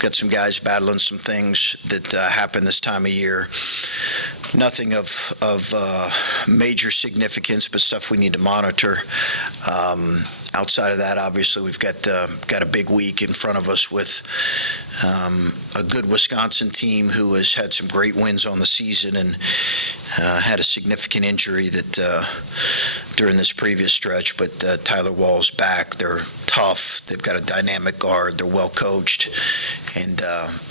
Got some guys battling some things that happen this time of year. Nothing of major significance, but stuff we need to monitor. Outside of that, obviously, we've got a big week in front of us with a good Wisconsin team who has had some great wins on the season and had a significant injury that during this previous stretch. But Tyler Wall's back. They're tough. They've got a dynamic guard. They're well coached, and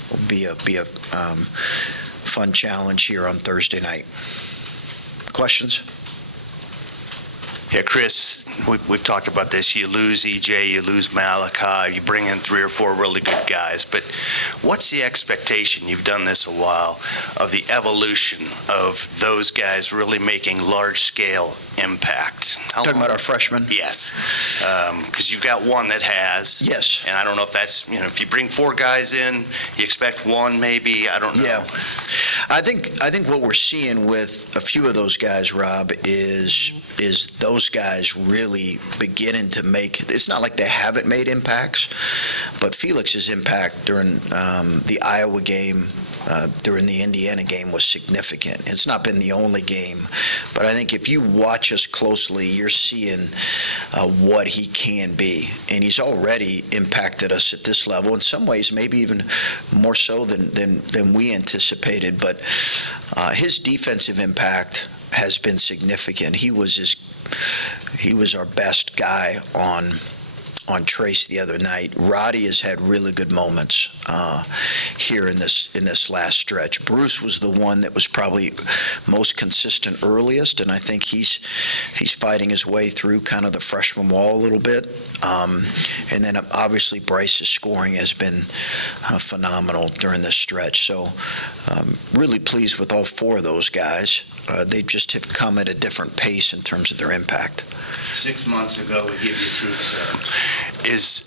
will be a fun challenge here on Thursday night. Questions? Yeah, Chris, we've talked about this. You lose EJ, you lose Malachi, you bring in 3 or 4 really good guys. But what's the expectation, you've done this a while, of the evolution of those guys really making large-scale impact? Talking about our freshmen? Yes, because you've got one that has. Yes. And I don't know if that's, if you bring 4 guys in, you expect one maybe, I don't know. Yeah. I think what we're seeing with a few of those guys, Rob, is those guys really beginning to make, it's not like they haven't made impacts, but Felix's impact during the Iowa game, during the Indiana game was significant. It's not been the only game, but I think if you watch us closely, you're seeing what he can be, and he's already impacted us at this level. In some ways, maybe even more so than we anticipated, but his defensive impact has been significant. He was our best guy on Trace the other night. Roddy has had really good moments here in this last stretch. Bruce was the one that was probably most consistent earliest, and I think he's fighting his way through kind of the freshman wall a little bit. And then obviously Bryce's scoring has been phenomenal during this stretch. So really pleased with all 4 of those guys. They just have come at a different pace in terms of their impact. 6 months ago, we give you truth, sir. Is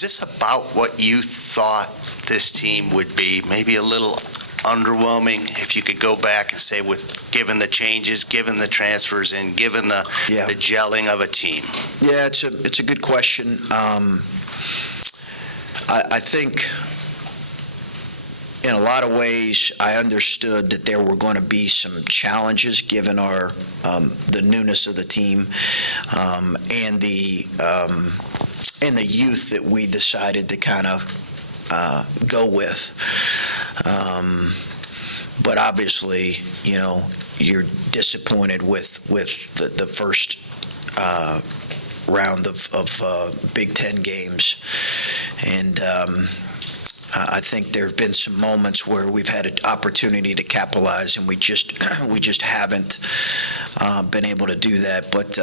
this about what you thought this team would be? Maybe a little underwhelming, if you could go back and say, given the changes, given the transfers, and given the gelling of a team? Yeah, it's a good question. I think in a lot of ways, I understood that there were going to be some challenges given the newness of the team and the youth that we decided to kind of go with. But obviously, you're disappointed with the first round of Big Ten games, and I think there have been some moments where we've had an opportunity to capitalize, and we just haven't been able to do that. But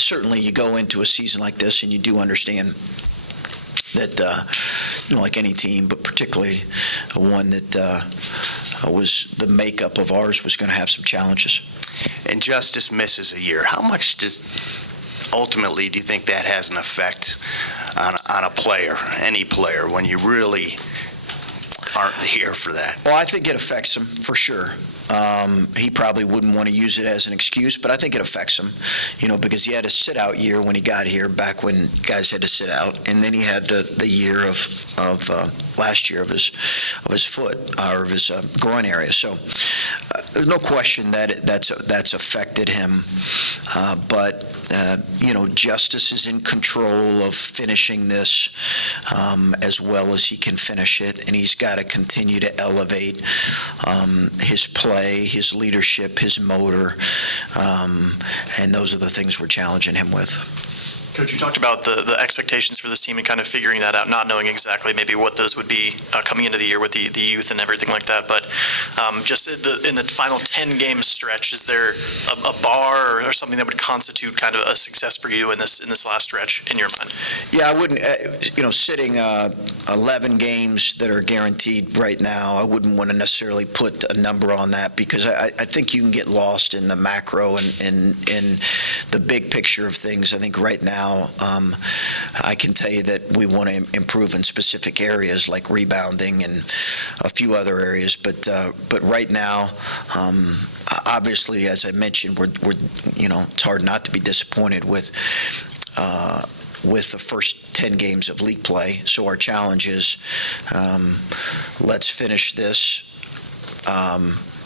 certainly, you go into a season like this, and you do understand that, like any team, but particularly one that was the makeup of ours, was going to have some challenges. And Justice misses a year. How much ultimately do you think that has an effect on a player, any player, when you really aren't here for that? Well, I think it affects him for sure. He probably wouldn't want to use it as an excuse, but I think it affects him, because he had a sit-out year when he got here, back when guys had to sit out, and then he had the year of last year of his foot or of his groin area. So there's no question that that's affected him, but Justice is in control of finishing this as well as he can finish it, and he's got to continue to elevate his play, his leadership, his motor, and those are the things we're challenging him with. Coach, you talked about the expectations for this team and kind of figuring that out, not knowing exactly maybe what those would be coming into the year with the youth and everything like that. But just in the final 10-game stretch, is there a bar or something that would constitute kind of a success for you in this last stretch in your mind? Yeah, I wouldn't, sitting 11 games that are guaranteed right now, I wouldn't want to necessarily put a number on that, because I think you can get lost in the macro and in the big picture of things. I think right now, I can tell you that we want to improve in specific areas like rebounding and a few other areas. But right now, obviously, as I mentioned, we're it's hard not to be disappointed with the first 10 games of league play. So our challenge is, let's finish this,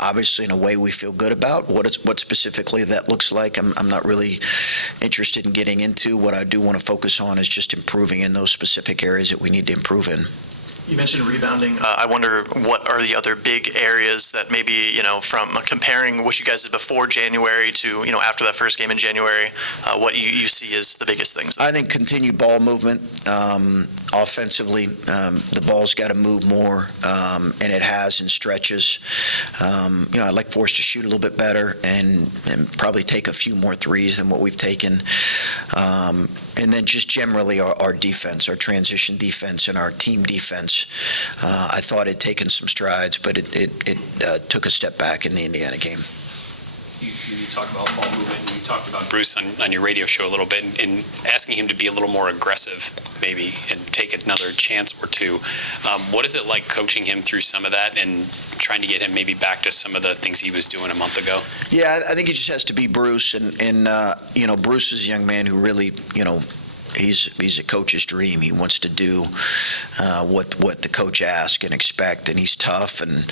obviously in a way we feel good about. What specifically that looks like, I'm not really interested in getting into. What I do want to focus on is just improving in those specific areas that we need to improve in. You mentioned rebounding. I wonder what are the other big areas that maybe, from comparing what you guys did before January to, after that first game in January, what you see as the biggest things? I think continued ball movement. Offensively, the ball's got to move more, and it has in stretches. I'd like for us to shoot a little bit better and probably take a few more threes than what we've taken. And then just generally our defense, our transition defense and our team defense. I thought it had taken some strides, but it took a step back in the Indiana game. You talked about ball movement, and you talked about Bruce on your radio show a little bit, and asking him to be a little more aggressive, maybe, and take another chance or two. What is it like coaching him through some of that and trying to get him maybe back to some of the things he was doing a month ago? Yeah, I think he just has to be Bruce, and Bruce is a young man who really, he's a coach's dream. He wants to do what the coach asks and expect, and he's tough. And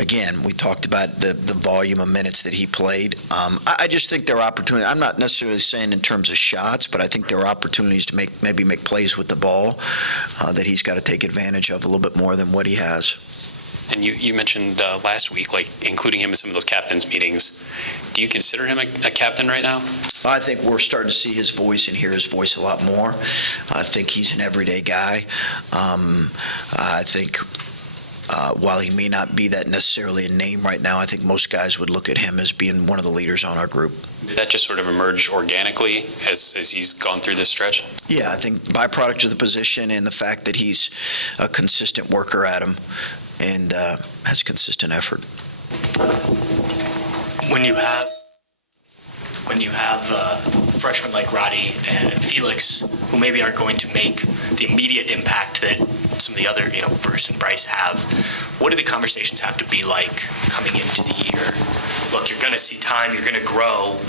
again, we talked about the volume of minutes that he played. I just think there are opportunities. I'm not necessarily saying in terms of shots, but I think there are opportunities to maybe make plays with the ball that he's got to take advantage of a little bit more than what he has. And you mentioned last week, like including him in some of those captains' meetings. Do you consider him a captain right now? I think we're starting to see his voice and hear his voice a lot more. I think he's an everyday guy. I think while he may not be that necessarily a name right now, I think most guys would look at him as being one of the leaders on our group. Did that just sort of emerge organically as he's gone through this stretch? Yeah, I think byproduct of the position and the fact that he's a consistent worker at him and has consistent effort. When you have freshmen like Roddy and Felix, who maybe aren't going to make the immediate impact that some of the other, Bruce and Bryce have, what do the conversations have to be like coming into the year? Look, you're going to see time, you're going to grow,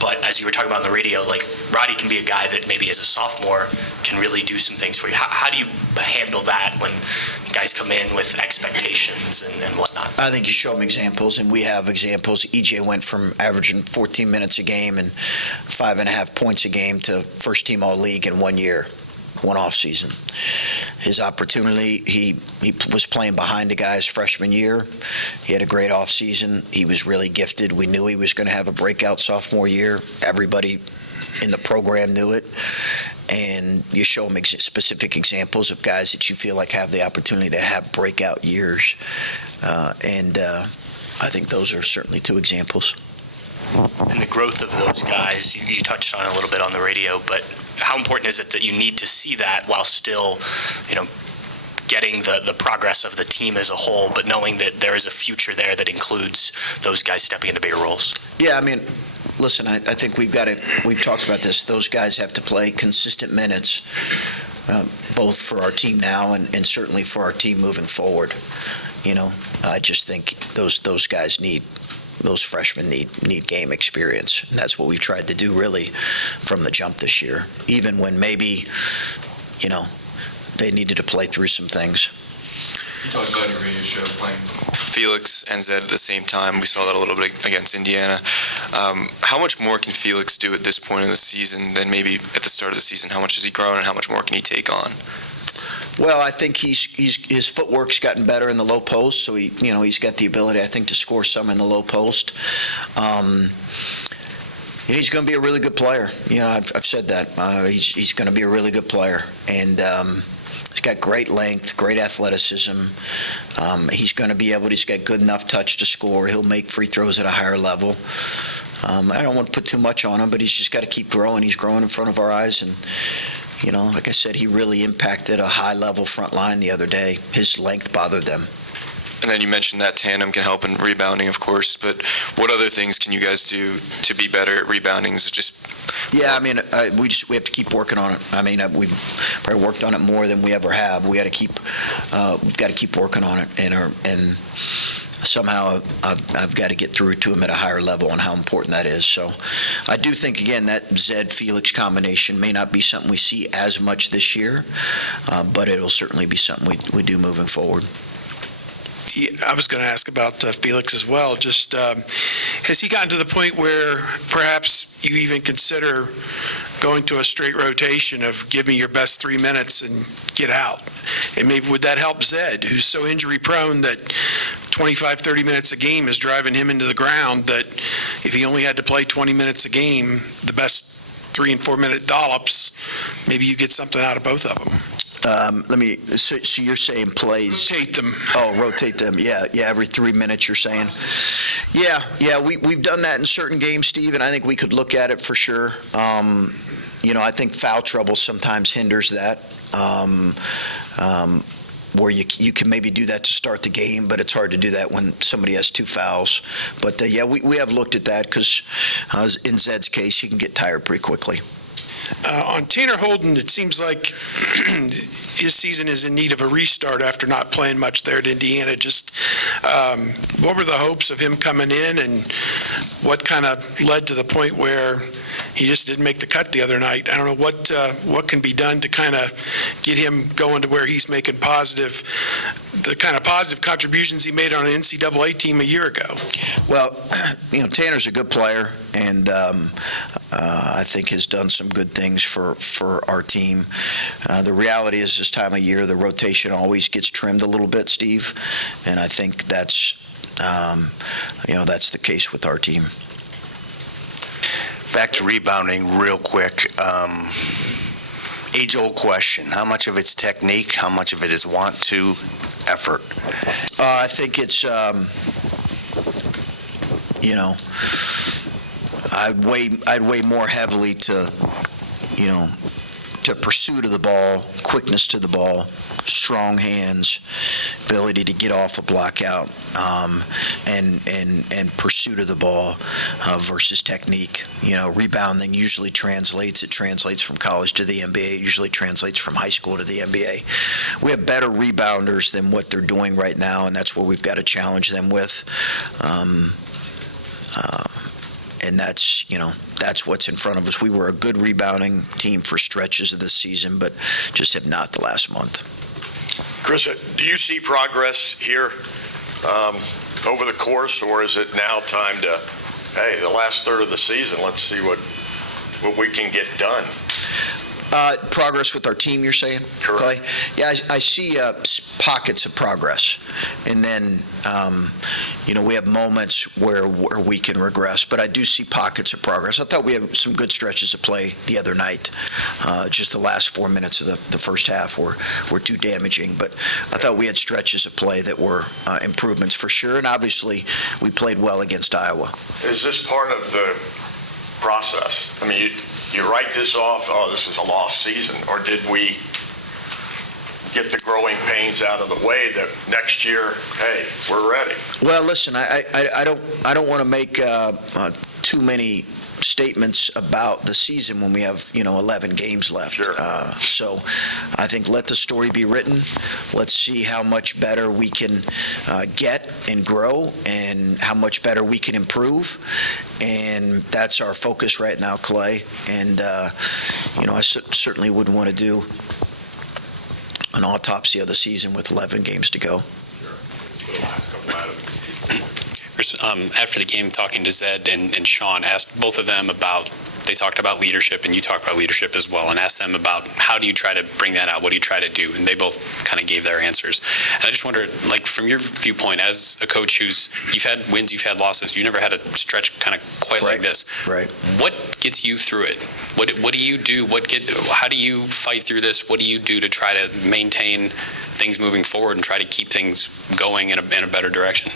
but as you were talking about on the radio, like Roddy can be a guy that maybe as a sophomore can really do some things for you. How do you handle that when guys come in with expectations and whatnot? I think you show them examples, and we have examples. EJ went from averaging 14 minutes a game and 5.5 points a game to first team All-League in 1 year, one off season. His opportunity, he was playing behind the guys freshman year. He had a great off season. He was really gifted. We knew he was going to have a breakout sophomore year. Everybody in the program knew it. And you show them specific examples of guys that you feel like have the opportunity to have breakout years. And I think those are certainly two examples. And the growth of those guys, you touched on a little bit on the radio, but how important is it that you need to see that while still, getting the progress of the team as a whole, but knowing that there is a future there that includes those guys stepping into bigger roles? Yeah, I mean, listen, I think we've talked about this. Those guys have to play consistent minutes, both for our team now and certainly for our team moving forward. I just think those guys those freshmen need game experience. And that's what we've tried to do really from the jump this year, even when maybe, they needed to play through some things. You talked about your radio show playing Felix and Zed at the same time. We saw that a little bit against Indiana. How much more can Felix do at this point in the season than maybe at the start of the season? How much has he grown, and how much more can he take on? Well, I think his footwork's gotten better in the low post, so he's got the ability, I think, to score some in the low post. And he's going to be a really good player. I've said that. He's going to be a really good player, and he's got great length, great athleticism. He's going to be he's got good enough touch to score. He'll make free throws at a higher level. I don't want to put too much on him, but he's just got to keep growing. He's growing in front of our eyes, and like I said, he really impacted a high-level front line the other day. His length bothered them. And then you mentioned that tandem can help in rebounding, of course, but what other things can you guys do to be better at rebounding? Is it just... Yeah, I mean, we have to keep working on it. I mean, we've probably worked on it more than we ever have. We've got to keep working on it, and somehow I've got to get through to him at a higher level on how important that is. So I do think, again, that Zed-Felix combination may not be something we see as much this year, but it'll certainly be something we do moving forward. Yeah, I was going to ask about Felix as well. Just has he gotten to the point where perhaps you even consider going to a straight rotation of give me your best 3 minutes and get out? And maybe would that help Zed, who's so injury prone that 25, 30 minutes a game is driving him into the ground, that if he only had to play 20 minutes a game, the best 3 and 4 minute dollops, maybe you get something out of both of them. So you're saying plays? Rotate them. Oh, rotate them. Yeah, every 3 minutes you're saying. Yeah, we've done that in certain games, Steve, and I think we could look at it for sure. I think foul trouble sometimes hinders that. Where you can maybe do that to start the game, but it's hard to do that when somebody has 2 fouls. But we have looked at that because in Zed's case, he can get tired pretty quickly. On Tanner Holden, it seems like his season is in need of a restart after not playing much there at Indiana. Just what were the hopes of him coming in, and what kind of led to the point where he just didn't make the cut the other night? I don't know what can be done to kind of get him going to where he's making the kind of positive contributions he made on an NCAA team a year ago. Well, Tanner's a good player, and I think has done some good things for our team. The reality is this time of year, the rotation always gets trimmed a little bit, Steve, and I think that's the case with our team. Back to rebounding real quick. Age-old question. How much of it's technique? How much of it is want to, effort? I think it's, I'd weigh more heavily to pursuit of the ball, quickness to the ball, strong hands, ability to get off a block out, and pursuit of the ball versus technique. Rebounding usually translates from college to the NBA. It usually translates from high school to the NBA. We have better rebounders than what they're doing right now, and that's what we've got to challenge them with. And that's what's in front of us. We were a good rebounding team for stretches of this season, but just have not the last month. Chris, do you see progress here over the course, or is it now time to, hey, the last third of the season, let's see what we can get done? Progress with our team, you're saying? Correct. Clay? Yeah, I see pockets of progress, and then we have moments where we can regress, but I do see pockets of progress. I thought we had some good stretches of play the other night. Just the last 4 minutes of the first half were too damaging, but I thought we had stretches of play that were improvements for sure, and obviously we played well against Iowa. Is this part of the process? I mean, you write this off, oh, this is a lost season, or did we get the growing pains out of the way that next year, hey, we're ready? Well, listen, I don't want to make too many statements about the season when we have 11 games left. Sure. So I think let the story be written. Let's see how much better we can get and grow, and how much better we can improve. And that's our focus right now, Clay. And I certainly wouldn't want to do an autopsy of the season with 11 games to go. After the game, talking to Zed and Sean, asked both of them they talked about leadership, and you talked about leadership as well, and asked them about how do you try to bring that out, what do you try to do, and they both kind of gave their answers. And I just wondered, from your viewpoint as a coach you've had wins, you've had losses, you never had a stretch kind of quite like this. Right. What gets you through it? What do you do? How do you fight through this? What do you do to try to maintain things moving forward and try to keep things going in a better direction?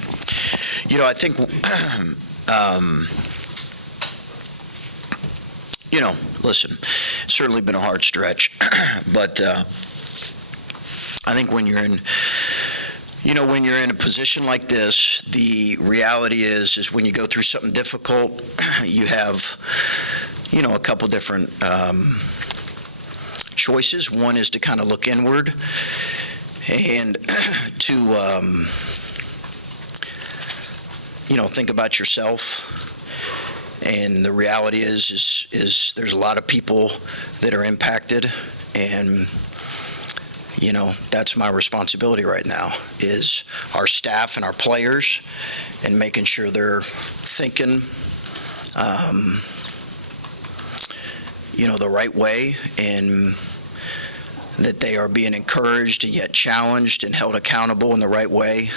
I think, listen, it's certainly been a hard stretch, but I think when you're in a position like this, the reality is when you go through something difficult, you have, a couple different choices. One is to kind of look inward and think about yourself. And the reality is there's a lot of people that are impacted, and that's my responsibility right now, is our staff and our players, and making sure they're thinking the right way, and that they are being encouraged and yet challenged and held accountable in the right way.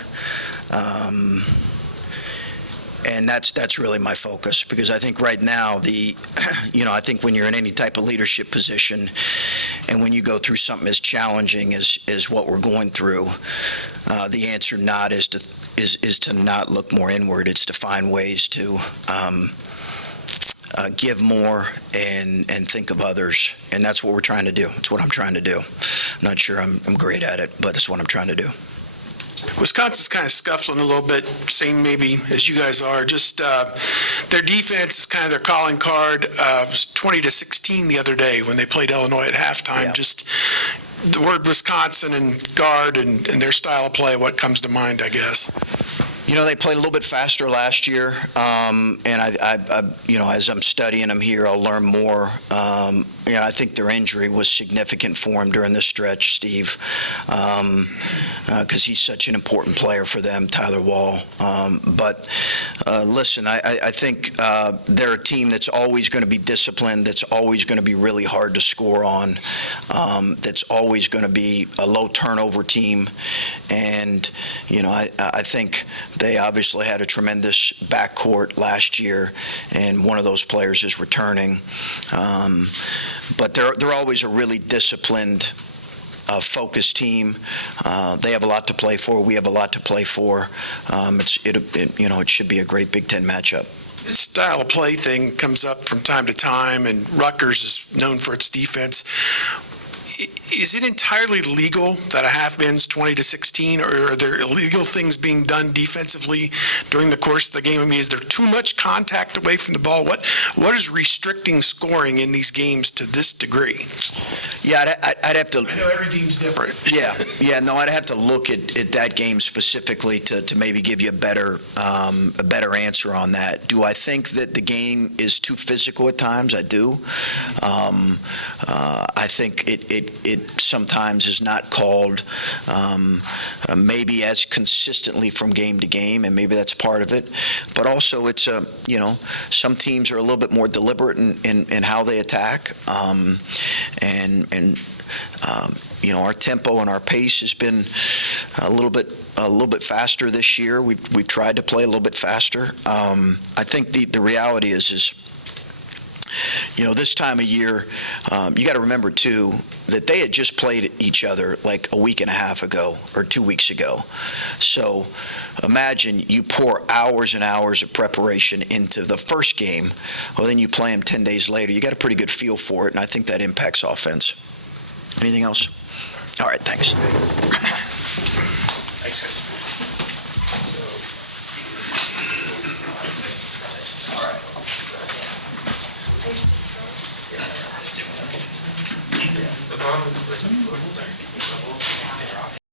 And that's really my focus, because I think right now I think when you're in any type of leadership position, and when you go through something as challenging as what we're going through, the answer is to not look more inward. It's to find ways to give more and think of others, and that's what we're trying to do. It's what I'm trying to do. I'm not sure I'm great at it, but it's what I'm trying to do. Wisconsin's kind of scuffling a little bit, same maybe as you guys are. Just their defense is kind of their calling card. It was 20-16 the other day when they played Illinois at halftime. Yeah. Just the word Wisconsin and guard and their style of play, what comes to mind, I guess? They played a little bit faster last year, and I as I'm studying them here, I'll learn more. I think their injury was significant for them during this stretch, Steve, because he's such an important player for them, Tyler Wall. But listen, I think they're a team that's always going to be disciplined, that's always going to be really hard to score on, that's always going to be a low turnover team, and I think they obviously had a tremendous backcourt last year, and one of those players is returning. But they're always a really disciplined, focused team. They have a lot to play for. We have a lot to play for. It should be a great Big Ten matchup. This style of play thing comes up from time to time, and Rutgers is known for its defense. Is it entirely legal that a half ends 20-16, or are there illegal things being done defensively during the course of the game? I mean, is there too much contact away from the ball? What is restricting scoring in these games to this degree? Yeah, I'd have to. I know every team's different. No, I'd have to look at that game specifically to maybe give you a better answer on that. Do I think that the game is too physical at times? I do. I think it sometimes is not called maybe as consistently from game to game, and maybe that's part of it. But also, it's some teams are a little bit more deliberate in how they attack, and our tempo and our pace has been a little bit faster this year. We've tried to play a little bit faster. I think the reality is this time of year, you got to remember too that they had just played each other like a week and a half ago or 2 weeks ago. So imagine you pour hours and hours of preparation into the first game. Well, then you play them 10 days later. You got a pretty good feel for it, and I think that impacts offense. Anything else? All right, thanks. Thanks, guys. The